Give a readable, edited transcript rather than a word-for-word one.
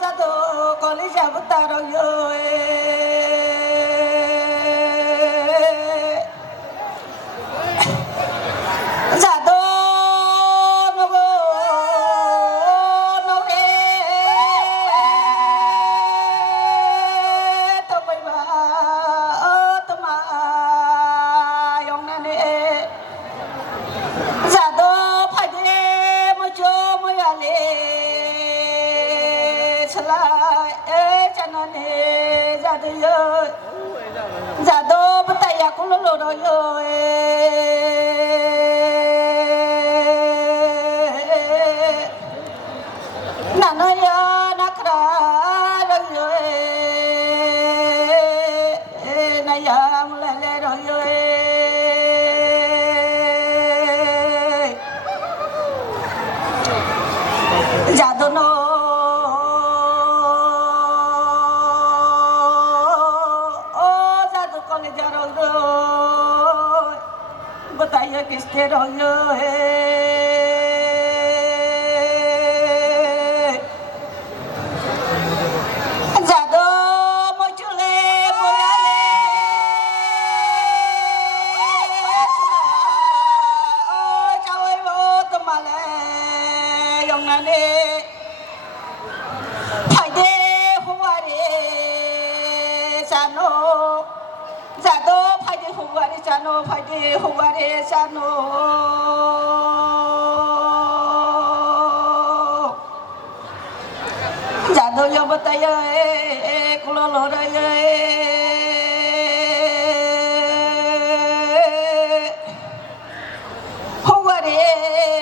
자도 걸리 잡았다로요 자도 누구 노래 또 보이마 또마 용나네 자도 파게 뭐죠 뭐야래 살아 자나네 자도요 자도 부타야 꿀로로요 나나야 나크라로요 나야 물레로요 자도노 자도 콜레자로요 बताइए किसके रोयो जादो मोचुले बोयाले ओ चावे वो तुम्हारे 영나네 파이데 후와레 자노 자도 파이데 후와레 자노 파이데 후와레 자노 자도 여보다요 꿀로로라요 후와레